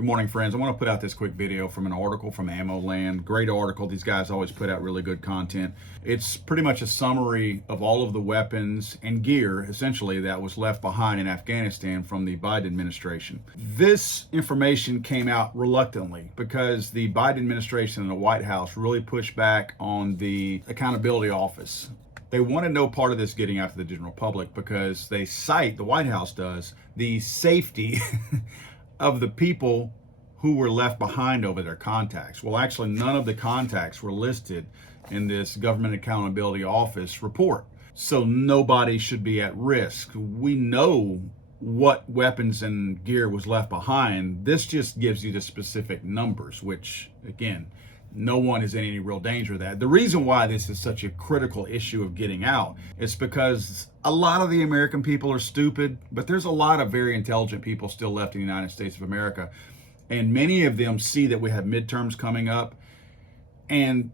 Good morning, friends. I want to put out this quick video from an article from Ammo Land. Great article. These guys always put out really good content. It's pretty much a summary of all of the weapons and gear, essentially, that was left behind in Afghanistan from the Biden administration. This information came out reluctantly because the Biden administration and the White House really pushed back on the accountability office. They wanted no part of this getting out to the general public because they cite, the White House does, the safety of the people who were left behind over their contacts. Well, actually, none of the contacts were listed in this Government Accountability Office report. So nobody should be at risk. We know what weapons and gear was left behind. This just gives you the specific numbers, which, again, no one is in any real danger of that. The reason why this is such a critical issue of getting out is because a lot of the American people are stupid, but there's a lot of very intelligent people still left in the United States of America. And many of them see that we have midterms coming up, and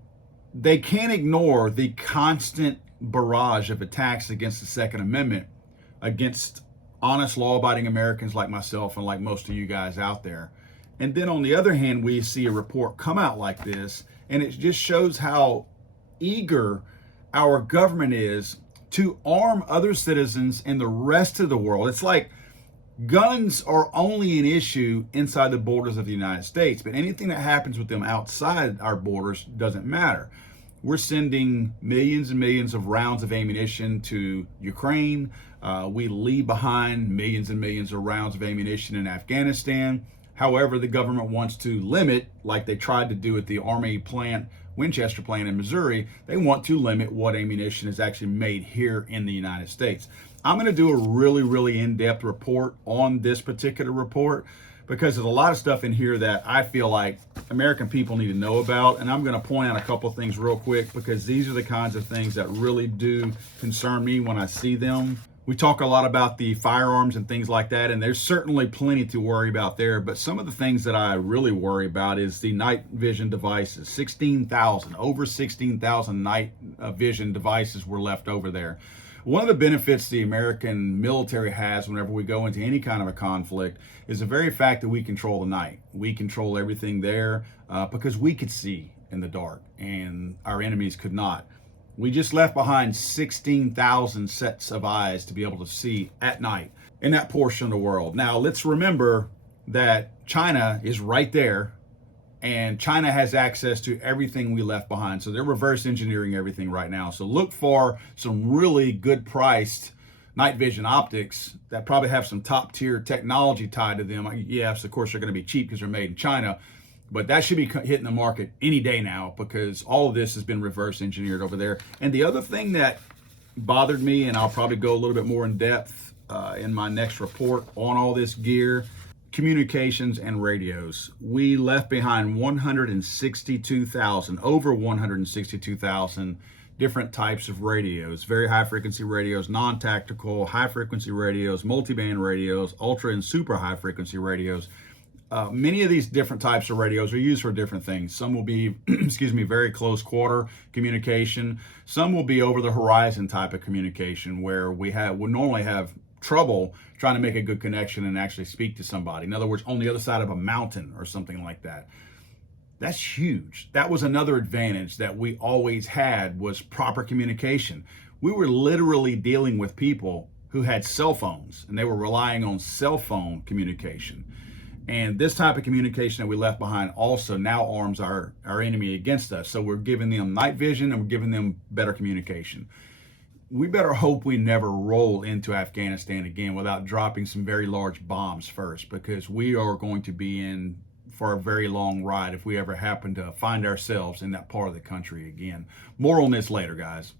they can't ignore the constant barrage of attacks against the Second Amendment, against honest, law-abiding Americans like myself and like most of you guys out there. And then on the other hand, we see a report come out like this, and it just shows how eager our government is to arm other citizens in the rest of the world. It's like guns are only an issue inside the borders of the United States, but anything that happens with them outside our borders doesn't matter. We're sending millions and millions of rounds of ammunition to Ukraine. We leave behind millions and millions of rounds of ammunition in Afghanistan. However, the government wants to limit, like they tried to do at the Army plant, Winchester plant in Missouri, they want to limit what ammunition is actually made here in the United States. I'm going to do a really in-depth report on this particular report because there's a lot of stuff in here that I feel like American people need to know about. And I'm going to point out a couple of things real quick because these are the kinds of things that really do concern me when I see them. We talk a lot about the firearms and things like that, and there's certainly plenty to worry about there. But some of the things that I really worry about is the night vision devices. 16,000, over 16,000 night vision devices were left over there. One of the benefits the American military has whenever we go into any kind of a conflict is the very fact that we control the night. We control everything there because we could see in the dark and our enemies could not. We just left behind 16,000 sets of eyes to be able to see at night in that portion of the world. Now, let's remember that China is right there, and China has access to everything we left behind. So they're reverse engineering everything right now. So look for some really good priced night vision optics that probably have some top tier technology tied to them. Yes, of course, they're going to be cheap because they're made in China. But that should be hitting the market any day now because all of this has been reverse engineered over there. And the other thing that bothered me, and I'll probably go a little bit more in depth in my next report on all this gear, communications and radios. We left behind 162,000, over 162,000 different types of radios, very high frequency radios, non-tactical, high frequency radios, multiband radios, ultra and super high frequency radios. Many of these different types of radios are used for different things. Some will be, very close quarter communication. Some will be over the horizon type of communication where we normally have trouble trying to make a good connection and actually speak to somebody. In other words, on the other side of a mountain or something like that. That's huge. That was another advantage that we always had, was proper communication. We were literally dealing with people who had cell phones and they were relying on cell phone communication. And this type of communication that we left behind also now arms our enemy against us. So we're giving them night vision and we're giving them better communication. We better hope we never roll into Afghanistan again without dropping some very large bombs first, because we are going to be in for a very long ride if we ever happen to find ourselves in that part of the country again. More on this later, guys.